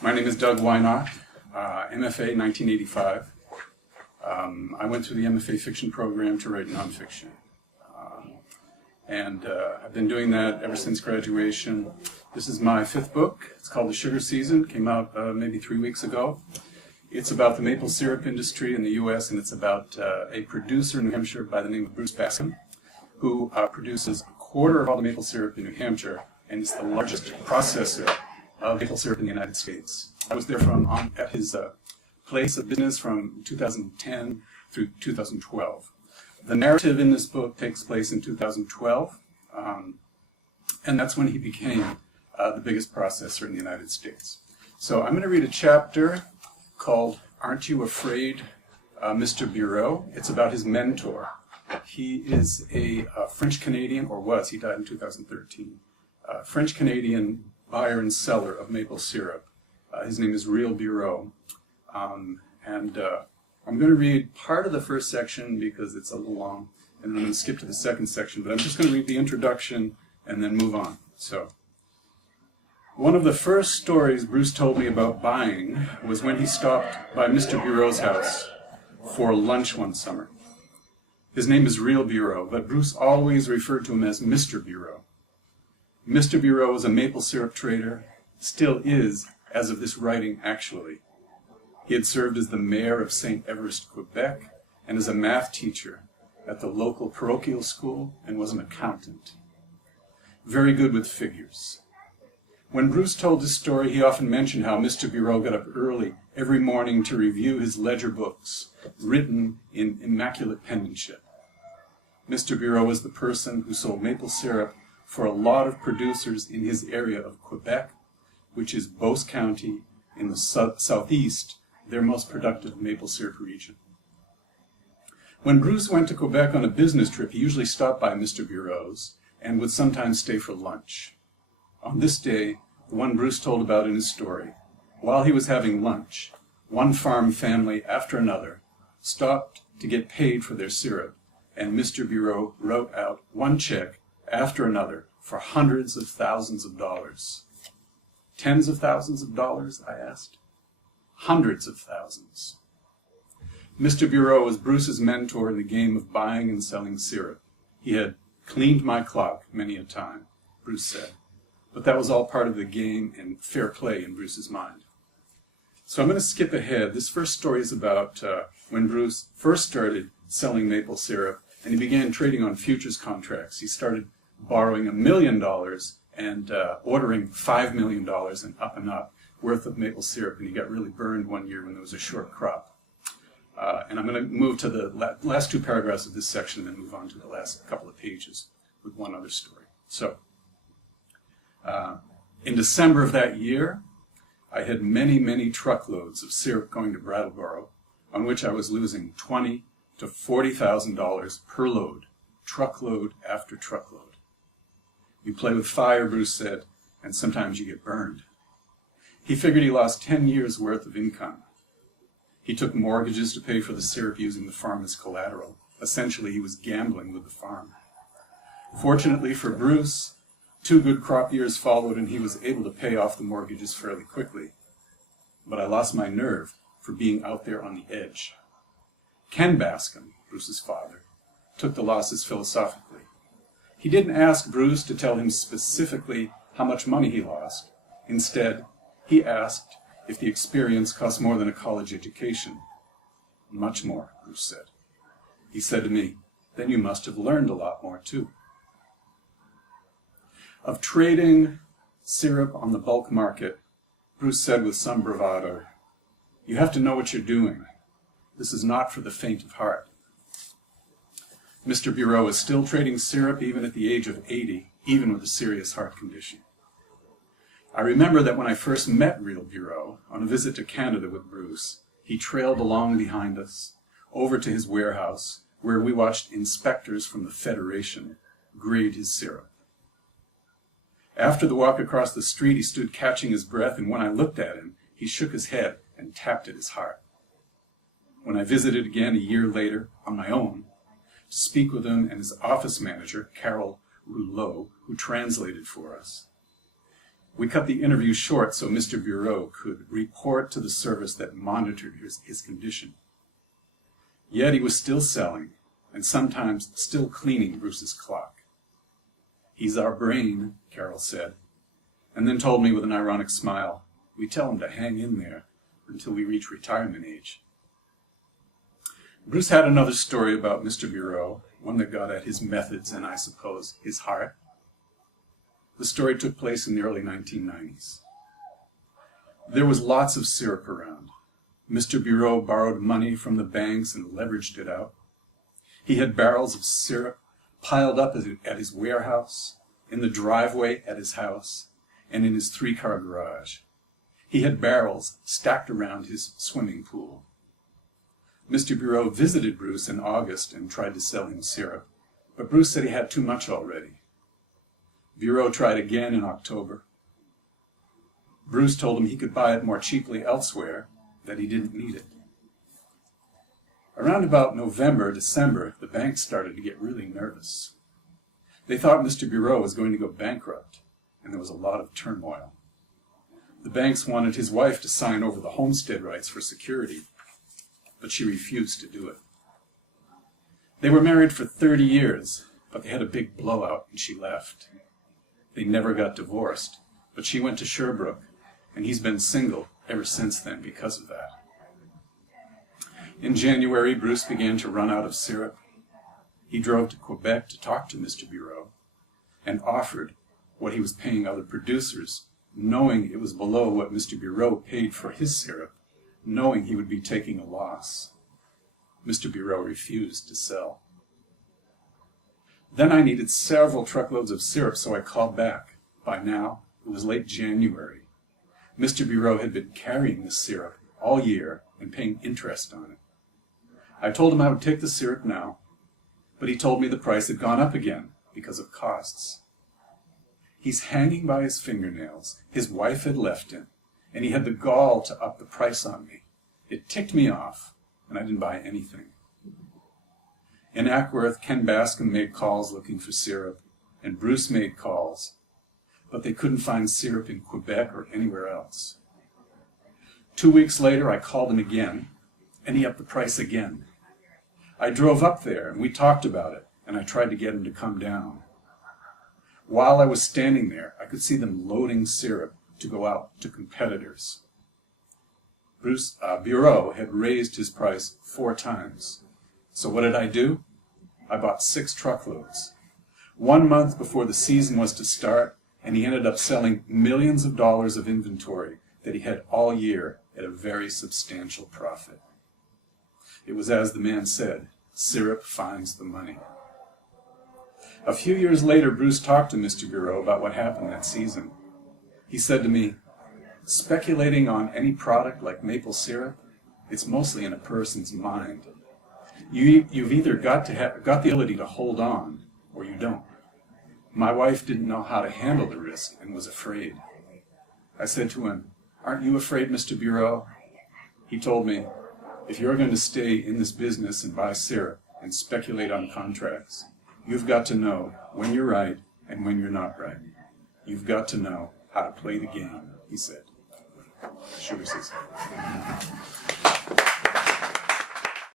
My name is Doug Whynott, MFA 1985. I went through the MFA fiction program to write nonfiction. I've been doing that ever since graduation. This is my fifth book. It's called The Sugar Season. It came out maybe 3 weeks ago. It's about the maple syrup industry in the U.S., and it's about a producer in New Hampshire by the name of Bruce Bascom, who produces a quarter of all the maple syrup in New Hampshire, and is the largest processor of maple syrup in the United States. I was there at his place of business from 2010 through 2012. The narrative in this book takes place in 2012, and that's when he became the biggest processor in the United States. So I'm going to read a chapter called Aren't You Afraid, Mr. Bureau? It's about his mentor. He is a French-Canadian, or was, he died in 2013, French-Canadian buyer and seller of maple syrup. His name is Real Bureau. I'm going to read part of the first section because it's a little long, and then I'm going to skip to the second section, but I'm just going to read the introduction and then move on. So, one of the first stories Bruce told me about buying was when he stopped by Mr. Bureau's house for lunch one summer. His name is Real Bureau, but Bruce always referred to him as Mr. Bureau. Mr. Bureau was a maple syrup trader, still is, as of this writing, actually. He had served as the mayor of St. Everest, Quebec, and as a math teacher at the local parochial school, and was an accountant. Very good with figures. When Bruce told his story, he often mentioned how Mr. Bureau got up early every morning to review his ledger books, written in immaculate penmanship. Mr. Bureau was the person who sold maple syrup for a lot of producers in his area of Quebec, which is Beauce County in the southeast, their most productive maple syrup region. When Bruce went to Quebec on a business trip, he usually stopped by Mr. Bureau's and would sometimes stay for lunch. On this day, the one Bruce told about in his story, while he was having lunch, one farm family after another stopped to get paid for their syrup, and Mr. Bureau wrote out one check after another for hundreds of thousands of dollars. Tens of thousands of dollars, I asked. Hundreds of thousands. Mr. Bureau was Bruce's mentor in the game of buying and selling syrup. He had cleaned my clock many a time, Bruce said. But that was all part of the game and fair play in Bruce's mind. So I'm going to skip ahead. This first story is about when Bruce first started selling maple syrup, and he began trading on futures contracts. He started borrowing $1 million and ordering $5 million and up worth of maple syrup, and he got really burned one year when there was a short crop. And I'm going to move to the last two paragraphs of this section and then move on to the last couple of pages with one other story. So, in December of that year, I had many truckloads of syrup going to Brattleboro, on which I was losing $20,000 to $40,000 per load, truckload after truckload. You play with fire, Bruce said, and sometimes you get burned. He figured he lost 10 years' worth of income. He took mortgages to pay for the syrup using the farm as collateral. Essentially, he was gambling with the farm. Fortunately for Bruce, 2 good crop years followed, and he was able to pay off the mortgages fairly quickly. But I lost my nerve for being out there on the edge. Ken Bascom, Bruce's father, took the losses philosophically. He didn't ask Bruce to tell him specifically how much money he lost. Instead, he asked if the experience cost more than a college education. Much more, Bruce said. He said to me, then you must have learned a lot more too. Of trading syrup on the bulk market, Bruce said with some bravado, you have to know what you're doing. This is not for the faint of heart. Mr. Bureau is still trading syrup even at the age of 80, even with a serious heart condition. I remember that when I first met Real Bureau on a visit to Canada with Bruce, he trailed along behind us over to his warehouse where we watched inspectors from the Federation grade his syrup. After the walk across the street, he stood catching his breath, and when I looked at him, he shook his head and tapped at his heart. When I visited again a year later on my own to speak with him and his office manager, Carol Rouleau, who translated for us, We cut the interview short so Mr. Bureau could report to the service that monitored his condition. Yet he was still selling, and sometimes still cleaning Bruce's clock. "He's our brain," Carol said, and then told me with an ironic smile, "We tell him to hang in there until we reach retirement age." Bruce had another story about Mr. Bureau, one that got at his methods and, I suppose, his heart. The story took place in the early 1990s. There was lots of syrup around. Mr. Bureau borrowed money from the banks and leveraged it out. He had barrels of syrup piled up at his warehouse, in the driveway at his house, and in his 3-car garage. He had barrels stacked around his swimming pool. Mr. Bureau visited Bruce in August and tried to sell him syrup, but Bruce said he had too much already. Bureau tried again in October. Bruce told him he could buy it more cheaply elsewhere, that he didn't need it. Around about November, December, the banks started to get really nervous. They thought Mr. Bureau was going to go bankrupt, and there was a lot of turmoil. The banks wanted his wife to sign over the homestead rights for security, but she refused to do it. They were married for 30 years, but they had a big blowout and she left. They never got divorced, but she went to Sherbrooke, and he's been single ever since then because of that. In January, Bruce began to run out of syrup. He drove to Quebec to talk to Mr. Bureau and offered what he was paying other producers, knowing it was below what Mr. Bureau paid for his syrup, knowing he would be taking a loss. Mr. Bureau refused to sell. Then I needed several truckloads of syrup, so I called back. By now, it was late January. Mr. Bureau had been carrying the syrup all year and paying interest on it. I told him I would take the syrup now, but he told me the price had gone up again because of costs. He's hanging by his fingernails. His wife had left him, and he had the gall to up the price on me. It ticked me off, and I didn't buy anything. In Ackworth, Ken Bascom made calls looking for syrup, and Bruce made calls, but they couldn't find syrup in Quebec or anywhere else. 2 weeks later, I called him again, and he upped the price again. I drove up there, and we talked about it, and I tried to get him to come down. While I was standing there, I could see them loading syrup to go out to competitors. Bureau had raised his price 4 times. So what did I do? I bought 6 truckloads. 1 month before the season was to start, and he ended up selling millions of dollars of inventory that he had all year at a very substantial profit. It was as the man said, syrup finds the money. A few years later, Bruce talked to Mr. Bureau about what happened that season. He said to me, "Speculating on any product like maple syrup, it's mostly in a person's mind. You've either got the ability to hold on, or you don't. My wife didn't know how to handle the risk and was afraid." I said to him, "Aren't you afraid, Mr. Bureau?" He told me, "If you're going to stay in this business and buy syrup and speculate on contracts, you've got to know when you're right and when you're not right. You've got to know how to play the game," he said. Sugar season.